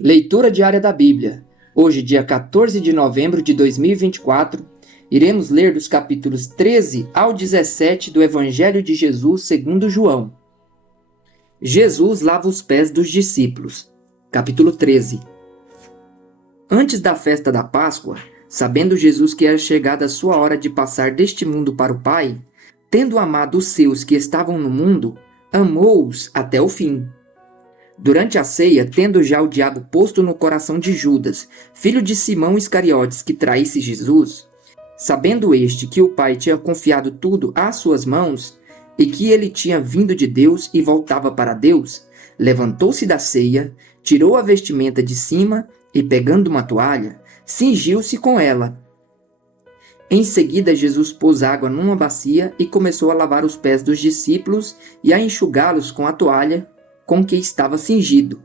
Leitura diária da Bíblia. Hoje, dia 14 de novembro de 2024, iremos ler dos capítulos 13 ao 17 do Evangelho de Jesus segundo João. Jesus lava os pés dos discípulos. Capítulo 13. Antes da festa da Páscoa, sabendo Jesus que era chegada a sua hora de passar deste mundo para o Pai, tendo amado os seus que estavam no mundo, amou-os até o fim. Durante a ceia, tendo já o diabo posto no coração de Judas, filho de Simão Iscariotes, que traísse Jesus, sabendo este que o Pai tinha confiado tudo às suas mãos, e que ele tinha vindo de Deus e voltava para Deus, levantou-se da ceia, tirou a vestimenta de cima e, pegando uma toalha, cingiu-se com ela. Em seguida, Jesus pôs água numa bacia e começou a lavar os pés dos discípulos e a enxugá-los com a toalha com que estava cingido.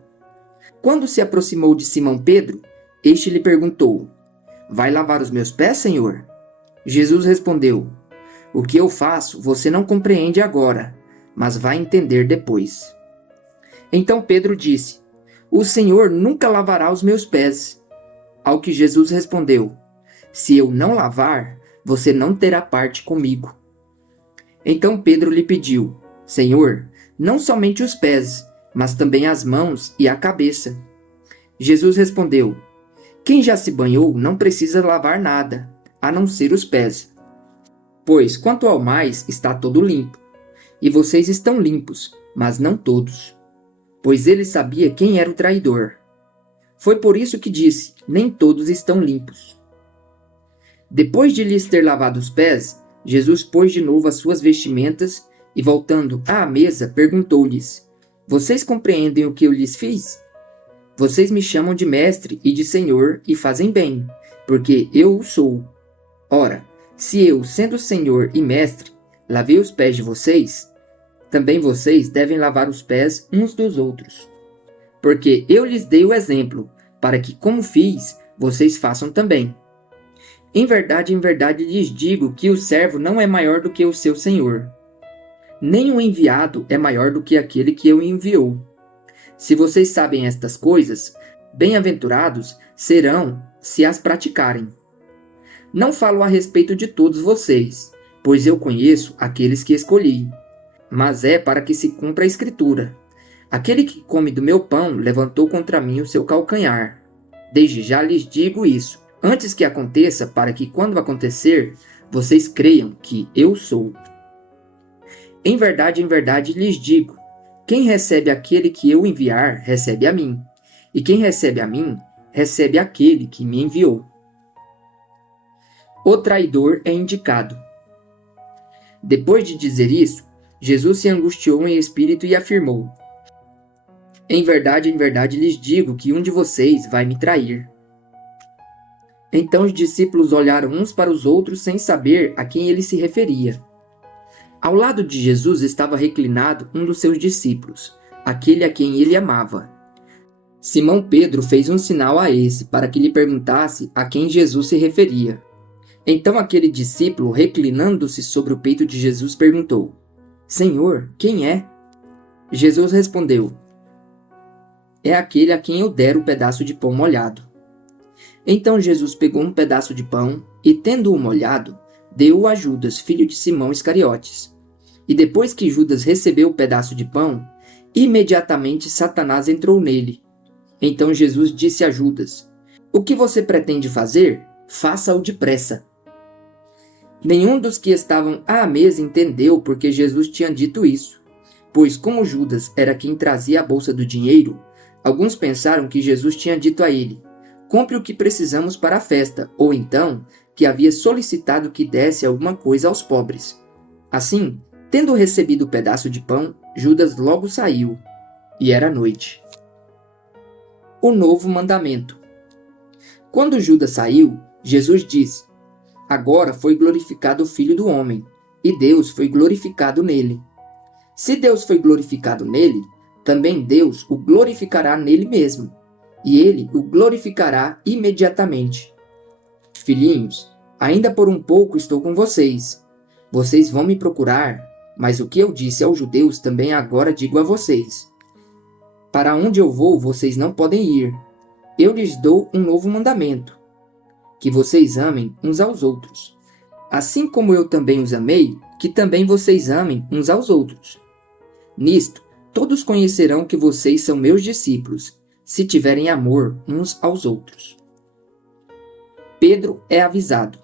Quando se aproximou de Simão Pedro, este lhe perguntou: "Vai lavar os meus pés, Senhor?" Jesus respondeu: "O que eu faço você não compreende agora, mas vai entender depois." Então Pedro disse: "O Senhor nunca lavará os meus pés." Ao que Jesus respondeu: "Se eu não lavar, você não terá parte comigo." Então Pedro lhe pediu: "Senhor, não somente os pés, mas também as mãos e a cabeça." Jesus respondeu: "Quem já se banhou não precisa lavar nada, a não ser os pés. Pois, quanto ao mais, está todo limpo. E vocês estão limpos, mas não todos." Pois ele sabia quem era o traidor. Foi por isso que disse: "Nem todos estão limpos." Depois de lhes ter lavado os pés, Jesus pôs de novo as suas vestimentas e, voltando à mesa, perguntou-lhes: "Vocês compreendem o que eu lhes fiz? Vocês me chamam de mestre e de senhor e fazem bem, porque eu o sou. Ora, se eu, sendo senhor e mestre, lavei os pés de vocês, também vocês devem lavar os pés uns dos outros. Porque eu lhes dei o exemplo, para que, como fiz, vocês façam também. Em verdade lhes digo que o servo não é maior do que o seu senhor. Nem o enviado é maior do que aquele que o enviou. Se vocês sabem estas coisas, bem-aventurados serão se as praticarem. Não falo a respeito de todos vocês, pois eu conheço aqueles que escolhi. Mas é para que se cumpra a Escritura: aquele que come do meu pão levantou contra mim o seu calcanhar. Desde já lhes digo isso, antes que aconteça, para que, quando acontecer, vocês creiam que eu sou. Em verdade lhes digo: quem recebe aquele que eu enviar, recebe a mim. E quem recebe a mim, recebe aquele que me enviou." O traidor é indicado. Depois de dizer isso, Jesus se angustiou em espírito e afirmou: em verdade lhes digo que um de vocês vai me trair." Então os discípulos olharam uns para os outros sem saber a quem ele se referia. Ao lado de Jesus estava reclinado um dos seus discípulos, aquele a quem ele amava. Simão Pedro fez um sinal a esse para que lhe perguntasse a quem Jesus se referia. Então aquele discípulo, reclinando-se sobre o peito de Jesus, perguntou: "Senhor, quem é?" Jesus respondeu: "É aquele a quem eu der o pedaço de pão molhado." Então Jesus pegou um pedaço de pão e, tendo-o molhado, deu-o a Judas, filho de Simão Iscariotes. E depois que Judas recebeu o pedaço de pão, imediatamente Satanás entrou nele. Então Jesus disse a Judas: "O que você pretende fazer? Faça-o depressa." Nenhum dos que estavam à mesa entendeu porque Jesus tinha dito isso, pois, como Judas era quem trazia a bolsa do dinheiro, alguns pensaram que Jesus tinha dito a ele: "Compre o que precisamos para a festa", ou então que havia solicitado que desse alguma coisa aos pobres. Assim, tendo recebido o pedaço de pão, Judas logo saiu, e era noite. O novo mandamento. Quando Judas saiu, Jesus disse: "Agora foi glorificado o Filho do Homem, e Deus foi glorificado nele. Se Deus foi glorificado nele, também Deus o glorificará nele mesmo, e ele o glorificará imediatamente. Filhinhos, ainda por um pouco estou com vocês. Vocês vão me procurar, mas o que eu disse aos judeus também agora digo a vocês: para onde eu vou, vocês não podem ir. Eu lhes dou um novo mandamento, que vocês amem uns aos outros. Assim como eu também os amei, que também vocês amem uns aos outros. Nisto, todos conhecerão que vocês são meus discípulos, se tiverem amor uns aos outros. Pedro é avisado.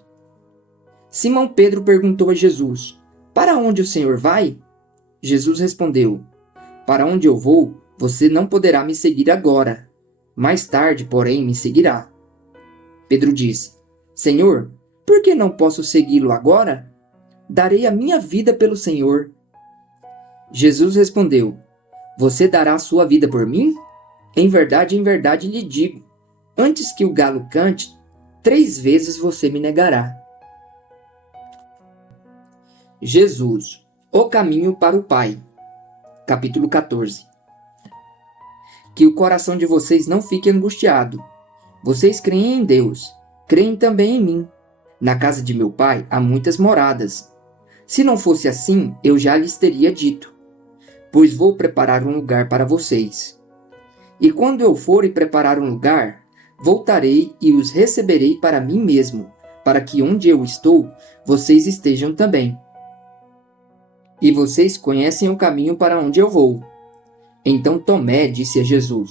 Simão Pedro perguntou a Jesus: Para onde o Senhor vai? Jesus respondeu: Para onde eu vou, você não poderá me seguir agora. Mais tarde, porém, me seguirá. Pedro disse: Senhor, por que não posso segui-lo agora? Darei a minha vida pelo Senhor. Jesus respondeu: Você dará a sua vida por mim? Em verdade lhe digo, antes que o galo cante, 3 vezes você me negará. Jesus, o caminho para o Pai. Capítulo 14. Que o coração de vocês não fique angustiado. Vocês creem em Deus, creem também em mim. Na casa de meu Pai há muitas moradas. Se não fosse assim, eu já lhes teria dito, pois vou preparar um lugar para vocês. E quando eu for e preparar um lugar, voltarei e os receberei para mim mesmo, para que onde eu estou, vocês estejam também. E vocês conhecem o caminho para onde eu vou. Então Tomé disse a Jesus: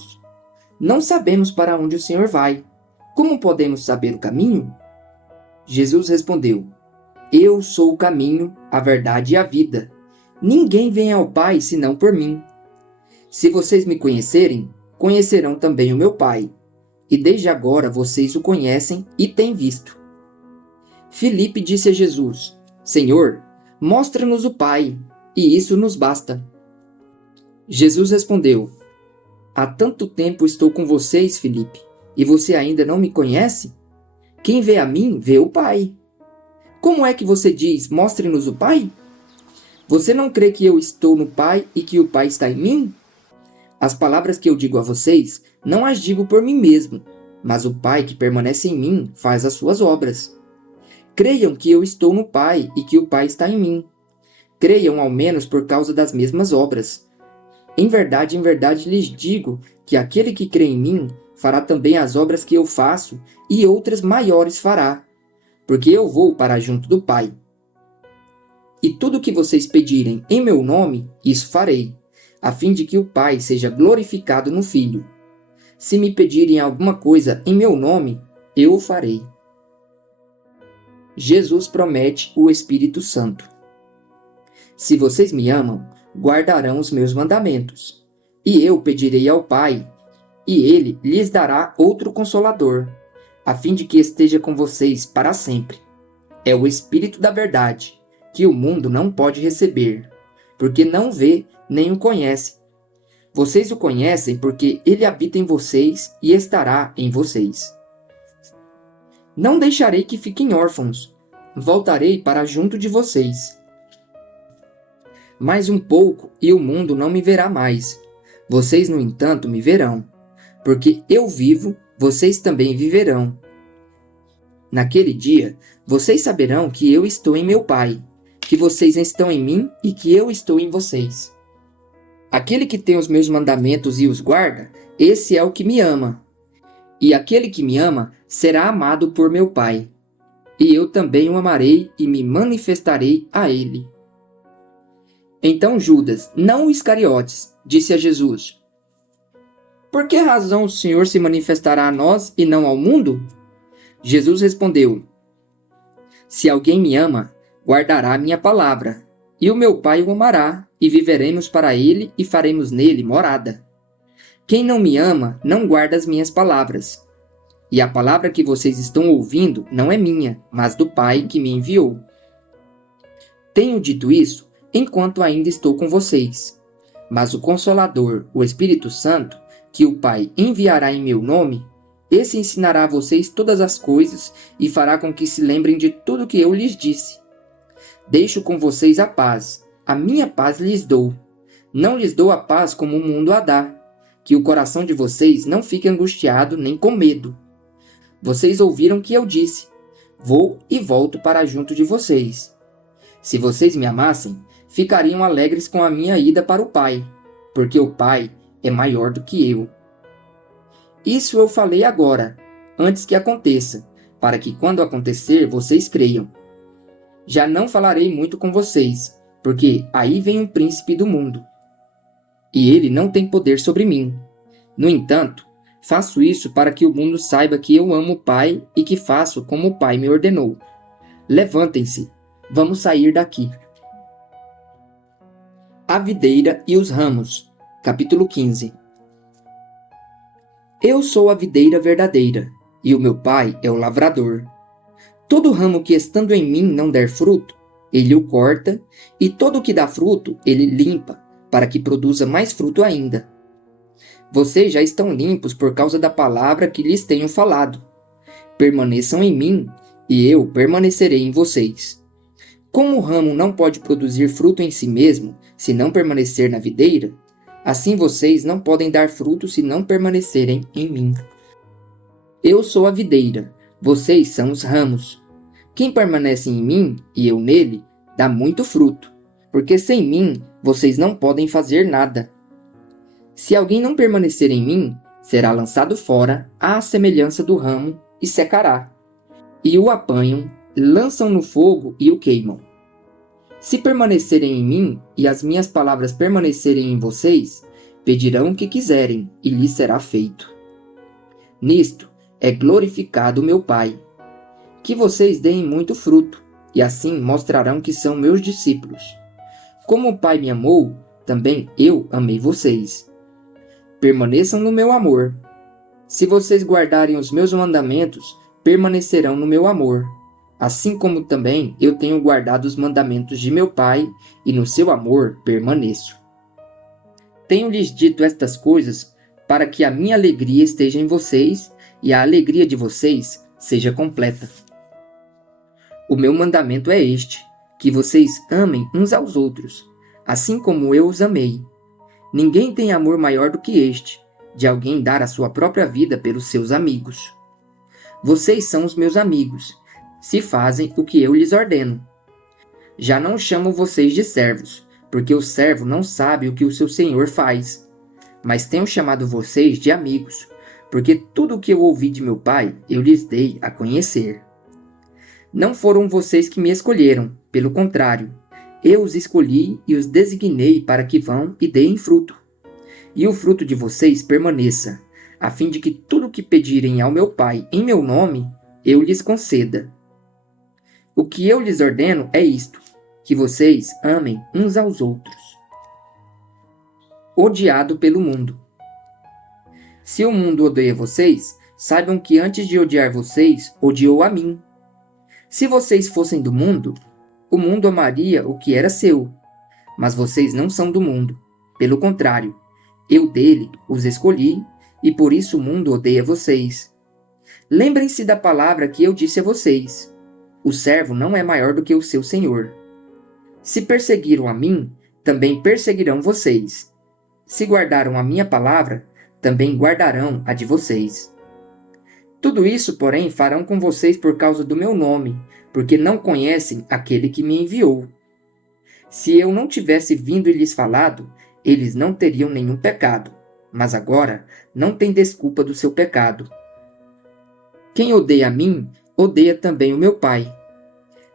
Não sabemos para onde o Senhor vai. Como podemos saber o caminho? Jesus respondeu: Eu sou o caminho, a verdade e a vida. Ninguém vem ao Pai senão por mim. Se vocês me conhecerem, conhecerão também o meu Pai. E desde agora vocês o conhecem e têm visto. Filipe disse a Jesus: Senhor, mostra-nos o Pai, e isso nos basta. Jesus respondeu: Há tanto tempo estou com vocês, Filipe, e você ainda não me conhece? Quem vê a mim, vê o Pai. Como é que você diz, mostre-nos o Pai? Você não crê que eu estou no Pai e que o Pai está em mim? As palavras que eu digo a vocês, não as digo por mim mesmo, mas o Pai que permanece em mim faz as suas obras. Creiam que eu estou no Pai e que o Pai está em mim. Creiam ao menos por causa das mesmas obras. Em verdade lhes digo que aquele que crê em mim fará também as obras que eu faço e outras maiores fará, porque eu vou para junto do Pai. E tudo o que vocês pedirem em meu nome, isso farei, a fim de que o Pai seja glorificado no Filho. Se me pedirem alguma coisa em meu nome, eu o farei. Jesus promete o Espírito Santo. Se vocês me amam, guardarão os meus mandamentos. E eu pedirei ao Pai, e ele lhes dará outro Consolador, a fim de que esteja com vocês para sempre. É o Espírito da verdade, que o mundo não pode receber, porque não vê nem o conhece. Vocês o conhecem porque ele habita em vocês e estará em vocês. Não deixarei que fiquem órfãos, voltarei para junto de vocês. Mais um pouco e o mundo não me verá mais. Vocês, no entanto, me verão. Porque eu vivo, vocês também viverão. Naquele dia, vocês saberão que eu estou em meu Pai, que vocês estão em mim e que eu estou em vocês. Aquele que tem os meus mandamentos e os guarda, esse é o que me ama. E aquele que me ama será amado por meu Pai. E eu também o amarei e me manifestarei a ele. Então Judas, não o Iscariotes, disse a Jesus: Por que razão o Senhor se manifestará a nós e não ao mundo? Jesus respondeu: Se alguém me ama, guardará a minha palavra, e o meu Pai o amará, e viveremos para ele e faremos nele morada. Quem não me ama, não guarda as minhas palavras. E a palavra que vocês estão ouvindo não é minha, mas do Pai que me enviou. Tenho dito isso enquanto ainda estou com vocês. Mas o Consolador, o Espírito Santo, que o Pai enviará em meu nome, esse ensinará a vocês todas as coisas e fará com que se lembrem de tudo que eu lhes disse. Deixo com vocês a paz, a minha paz lhes dou. Não lhes dou a paz como o mundo a dá, que o coração de vocês não fique angustiado nem com medo. Vocês ouviram que eu disse: Vou e volto para junto de vocês. Se vocês me amassem, ficariam alegres com a minha ida para o Pai, porque o Pai é maior do que eu. Isso eu falei agora, antes que aconteça, para que quando acontecer vocês creiam. Já não falarei muito com vocês, porque aí vem um príncipe do mundo. E ele não tem poder sobre mim. No entanto, faço isso para que o mundo saiba que eu amo o Pai e que faço como o Pai me ordenou. Levantem-se, vamos sair daqui. A videira e os ramos. Capítulo 15. Eu sou a videira verdadeira, e o meu Pai é o lavrador. Todo ramo que estando em mim não der fruto, ele o corta, e todo o que dá fruto, ele limpa, para que produza mais fruto ainda. Vocês já estão limpos por causa da palavra que lhes tenho falado. Permaneçam em mim, e eu permanecerei em vocês. Como o ramo não pode produzir fruto em si mesmo, se não permanecer na videira, assim vocês não podem dar fruto se não permanecerem em mim. Eu sou a videira, vocês são os ramos. Quem permanece em mim e eu nele, dá muito fruto, porque sem mim vocês não podem fazer nada. Se alguém não permanecer em mim, será lançado fora à semelhança do ramo e secará. E o apanham, lançam no fogo e o queimam. Se permanecerem em mim e as minhas palavras permanecerem em vocês, pedirão o que quiserem e lhes será feito. Nisto é glorificado meu Pai, que vocês deem muito fruto, e assim mostrarão que são meus discípulos. Como o Pai me amou, também eu amei vocês. Permaneçam no meu amor. Se vocês guardarem os meus mandamentos, permanecerão no meu amor, assim como também eu tenho guardado os mandamentos de meu Pai, e no seu amor permaneço. Tenho-lhes dito estas coisas para que a minha alegria esteja em vocês e a alegria de vocês seja completa. O meu mandamento é este, que vocês amem uns aos outros, assim como eu os amei. Ninguém tem amor maior do que este, de alguém dar a sua própria vida pelos seus amigos. Vocês são os meus amigos, se fazem o que eu lhes ordeno. Já não chamo vocês de servos, porque o servo não sabe o que o seu senhor faz. Mas tenho chamado vocês de amigos, porque tudo o que eu ouvi de meu Pai eu lhes dei a conhecer. Não foram vocês que me escolheram, pelo contrário, eu os escolhi e os designei para que vão e deem fruto. E o fruto de vocês permaneça, a fim de que tudo o que pedirem ao meu Pai em meu nome, eu lhes conceda. O que eu lhes ordeno é isto, que vocês amem uns aos outros. Odiado pelo mundo. Se o mundo odeia vocês, saibam que antes de odiar vocês, odiou a mim. Se vocês fossem do mundo, o mundo amaria o que era seu. Mas vocês não são do mundo. Pelo contrário, eu dele os escolhi, e por isso o mundo odeia vocês. Lembrem-se da palavra que eu disse a vocês. O servo não é maior do que o seu senhor. Se perseguiram a mim, também perseguirão vocês. Se guardaram a minha palavra, também guardarão a de vocês. Tudo isso, porém, farão com vocês por causa do meu nome, porque não conhecem aquele que me enviou. Se eu não tivesse vindo e lhes falado, eles não teriam nenhum pecado, mas agora não tem desculpa do seu pecado. Quem odeia a mim, odeia também o meu Pai.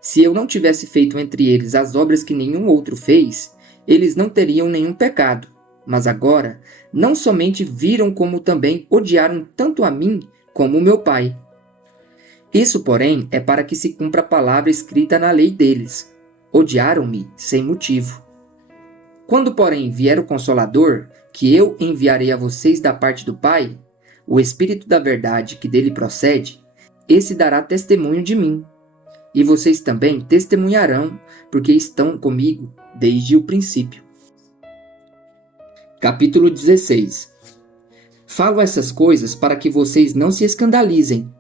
Se eu não tivesse feito entre eles as obras que nenhum outro fez, eles não teriam nenhum pecado. Mas agora, não somente viram como também odiaram tanto a mim como o meu Pai. Isso, porém, é para que se cumpra a palavra escrita na lei deles. Odiaram-me sem motivo. Quando, porém, vier o Consolador, que eu enviarei a vocês da parte do Pai, o Espírito da verdade que dele procede, esse dará testemunho de mim. E vocês também testemunharão, porque estão comigo desde o princípio. Capítulo 16. Falo essas coisas para que vocês não se escandalizem.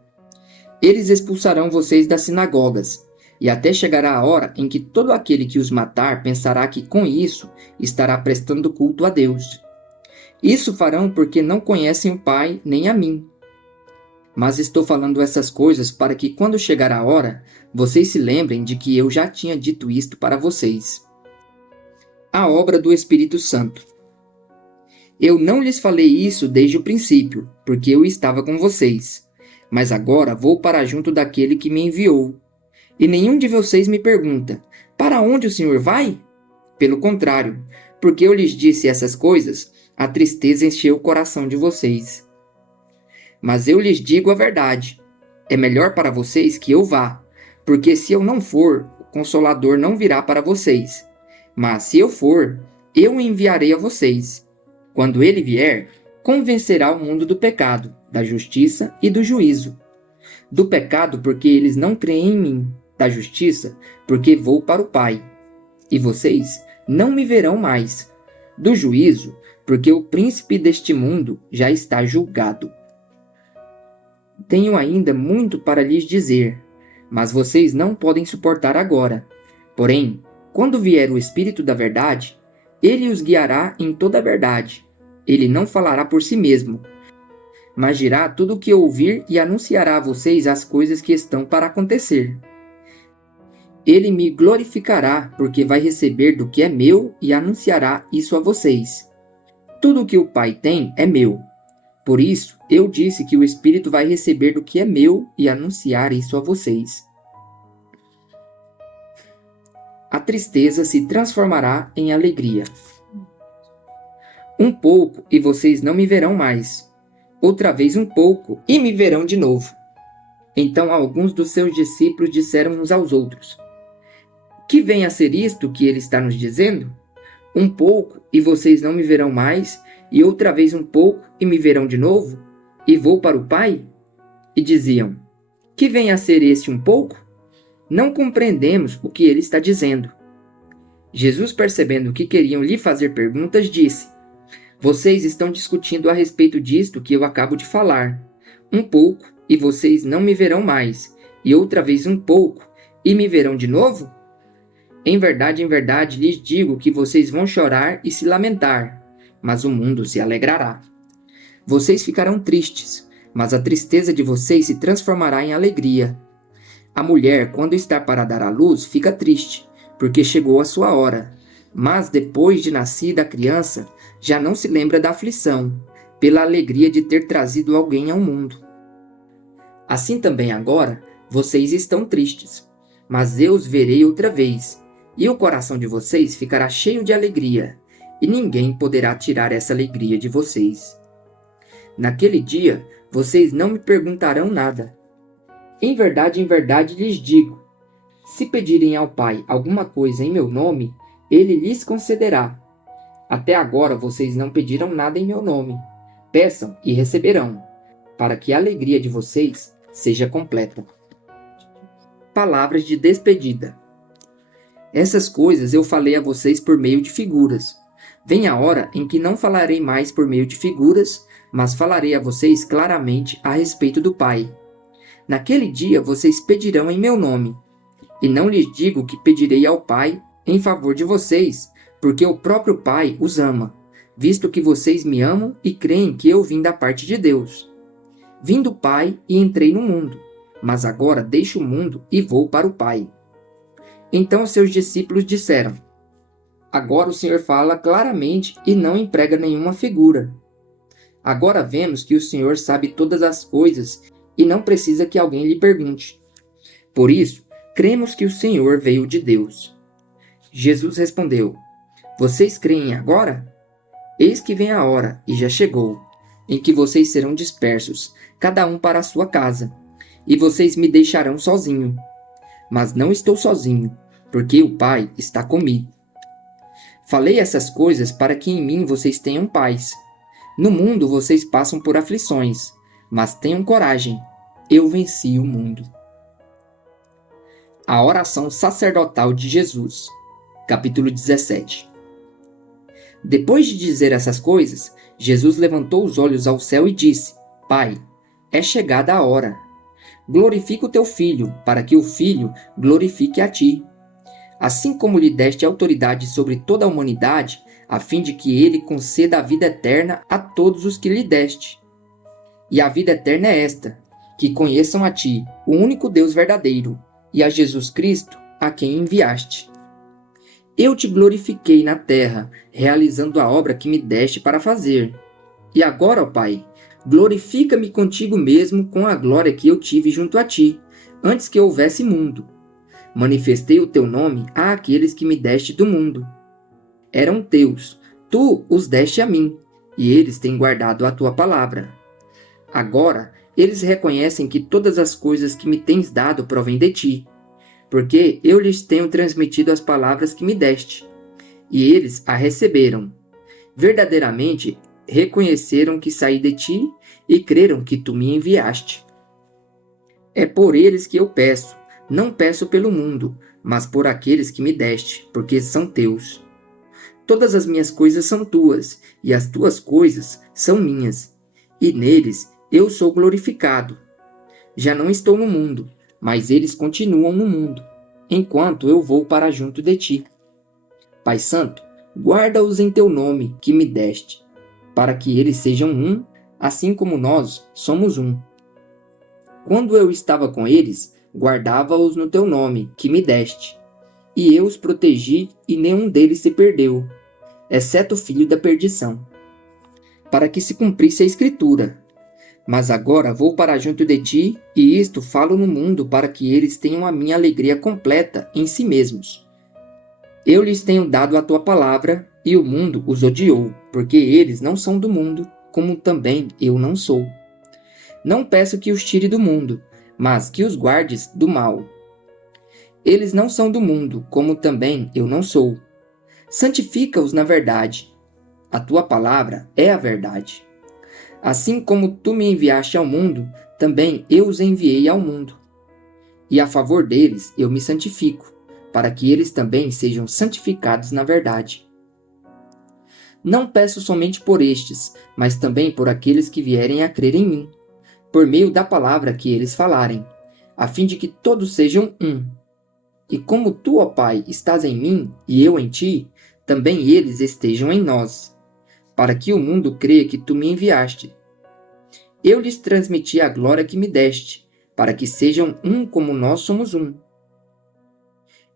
Eles expulsarão vocês das sinagogas, e até chegará a hora em que todo aquele que os matar pensará que com isso estará prestando culto a Deus. Isso farão porque não conhecem o Pai nem a mim. Mas estou falando essas coisas para que quando chegar a hora, vocês se lembrem de que eu já tinha dito isto para vocês. A obra do Espírito Santo. Eu não lhes falei isso desde o princípio, porque eu estava com vocês. Mas agora vou para junto daquele que me enviou. E nenhum de vocês me pergunta: para onde o Senhor vai? Pelo contrário, porque eu lhes disse essas coisas, a tristeza encheu o coração de vocês. Mas eu lhes digo a verdade. É melhor para vocês que eu vá, porque se eu não for, o Consolador não virá para vocês. Mas se eu for, eu o enviarei a vocês. Quando ele vier, convencerá o mundo do pecado, da justiça e do juízo. Do pecado, porque eles não creem em mim. Da justiça, porque vou para o Pai. E vocês não me verão mais. Do juízo, porque o príncipe deste mundo já está julgado. Tenho ainda muito para lhes dizer, mas vocês não podem suportar agora. Porém, quando vier o Espírito da Verdade, ele os guiará em toda a verdade. Ele não falará por si mesmo, mas dirá tudo o que ouvir e anunciará a vocês as coisas que estão para acontecer. Ele me glorificará, porque vai receber do que é meu e anunciará isso a vocês. Tudo o que o Pai tem é meu. Por isso, eu disse que o Espírito vai receber do que é meu e anunciar isso a vocês. A tristeza se transformará em alegria. Um pouco e vocês não me verão mais. Outra vez um pouco e me verão de novo. Então alguns dos seus discípulos disseram uns aos outros: que vem a ser isto que ele está nos dizendo? Um pouco e vocês não me verão mais, e outra vez um pouco e me verão de novo? E vou para o Pai? E diziam: que vem a ser este um pouco? Não compreendemos o que ele está dizendo. Jesus, percebendo que queriam lhe fazer perguntas, disse: vocês estão discutindo a respeito disto que eu acabo de falar. Um pouco e vocês não me verão mais, e outra vez um pouco e me verão de novo? Em verdade, lhes digo que vocês vão chorar e se lamentar, mas o mundo se alegrará. Vocês ficarão tristes, mas a tristeza de vocês se transformará em alegria. A mulher, quando está para dar à luz, fica triste, porque chegou a sua hora. Mas depois de nascida a criança, já não se lembra da aflição, pela alegria de ter trazido alguém ao mundo. Assim também agora, vocês estão tristes, mas eu os verei outra vez, e o coração de vocês ficará cheio de alegria, e ninguém poderá tirar essa alegria de vocês. Naquele dia, vocês não me perguntarão nada. Em verdade lhes digo, se pedirem ao Pai alguma coisa em meu nome, ele lhes concederá. Até agora vocês não pediram nada em meu nome. Peçam e receberão, para que a alegria de vocês seja completa. Palavras de despedida. Essas coisas eu falei a vocês por meio de figuras. Vem a hora em que não falarei mais por meio de figuras, mas falarei a vocês claramente a respeito do Pai. Naquele dia vocês pedirão em meu nome. E não lhes digo que pedirei ao Pai em favor de vocês, porque o próprio Pai os ama, visto que vocês me amam e creem que eu vim da parte de Deus. Vim do Pai e entrei no mundo, mas agora deixo o mundo e vou para o Pai. Então os seus discípulos disseram: agora o Senhor fala claramente e não emprega nenhuma figura. Agora vemos que o Senhor sabe todas as coisas e não precisa que alguém lhe pergunte. Por isso, cremos que o Senhor veio de Deus. Jesus respondeu: vocês creem agora? Eis que vem a hora, e já chegou, em que vocês serão dispersos, cada um para a sua casa, e vocês me deixarão sozinho. Mas não estou sozinho, porque o Pai está comigo. Falei essas coisas para que em mim vocês tenham paz. No mundo vocês passam por aflições, mas tenham coragem, eu venci o mundo. A oração sacerdotal de Jesus, capítulo 17. Depois de dizer essas coisas, Jesus levantou os olhos ao céu e disse: Pai, é chegada a hora. Glorifica o teu Filho, para que o Filho glorifique a ti. Assim como lhe deste autoridade sobre toda a humanidade, a fim de que ele conceda a vida eterna a todos os que lhe deste. E a vida eterna é esta, que conheçam a ti, o único Deus verdadeiro, e a Jesus Cristo, a quem enviaste. Eu te glorifiquei na terra, realizando a obra que me deste para fazer. E agora, ó Pai, glorifica-me contigo mesmo com a glória que eu tive junto a ti, antes que houvesse mundo. Manifestei o teu nome àqueles que me deste do mundo. Eram teus, tu os deste a mim, e eles têm guardado a tua palavra. Agora, eles reconhecem que todas as coisas que me tens dado provêm de ti, porque eu lhes tenho transmitido as palavras que me deste, e eles a receberam. Verdadeiramente, reconheceram que saí de ti e creram que tu me enviaste. É por eles que eu peço, não peço pelo mundo, mas por aqueles que me deste, porque são teus. Todas as minhas coisas são tuas, e as tuas coisas são minhas, e neles eu sou glorificado. Já não estou no mundo, mas eles continuam no mundo, enquanto eu vou para junto de ti. Pai Santo, guarda-os em teu nome que me deste, para que eles sejam um, assim como nós somos um. Quando eu estava com eles, guardava-os no teu nome que me deste, e eu os protegi e nenhum deles se perdeu, exceto o filho da perdição, para que se cumprisse a Escritura. Mas agora vou para junto de ti, e isto falo no mundo para que eles tenham a minha alegria completa em si mesmos. Eu lhes tenho dado a tua palavra, e o mundo os odiou, porque eles não são do mundo, como também eu não sou. Não peço que os tire do mundo, mas que os guardes do mal. Eles não são do mundo, como também eu não sou. Santifica-os na verdade. A tua palavra é a verdade. Assim como tu me enviaste ao mundo, também eu os enviei ao mundo. E a favor deles eu me santifico, para que eles também sejam santificados na verdade. Não peço somente por estes, mas também por aqueles que vierem a crer em mim, por meio da palavra que eles falarem, a fim de que todos sejam um. E como tu, ó Pai, estás em mim e eu em ti, também eles estejam em nós, para que o mundo creia que tu me enviaste. Eu lhes transmiti a glória que me deste, para que sejam um como nós somos um.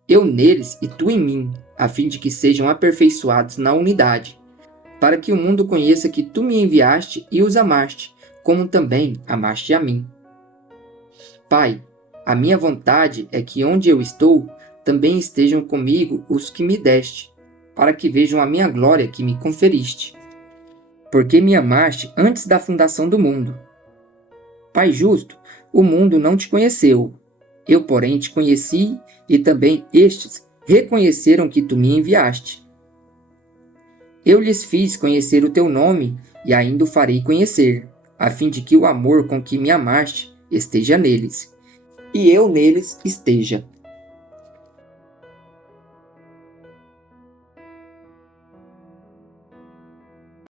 Eu neles e tu em mim, a fim de que sejam aperfeiçoados na unidade, para que o mundo conheça que tu me enviaste e os amaste, como também amaste a mim. Pai, a minha vontade é que onde eu estou, também estejam comigo os que me deste, para que vejam a minha glória que me conferiste. Porque me amaste antes da fundação do mundo. Pai justo, o mundo não te conheceu. Eu, porém, te conheci, e também estes reconheceram que tu me enviaste. Eu lhes fiz conhecer o teu nome, e ainda o farei conhecer, a fim de que o amor com que me amaste esteja neles, e eu neles esteja.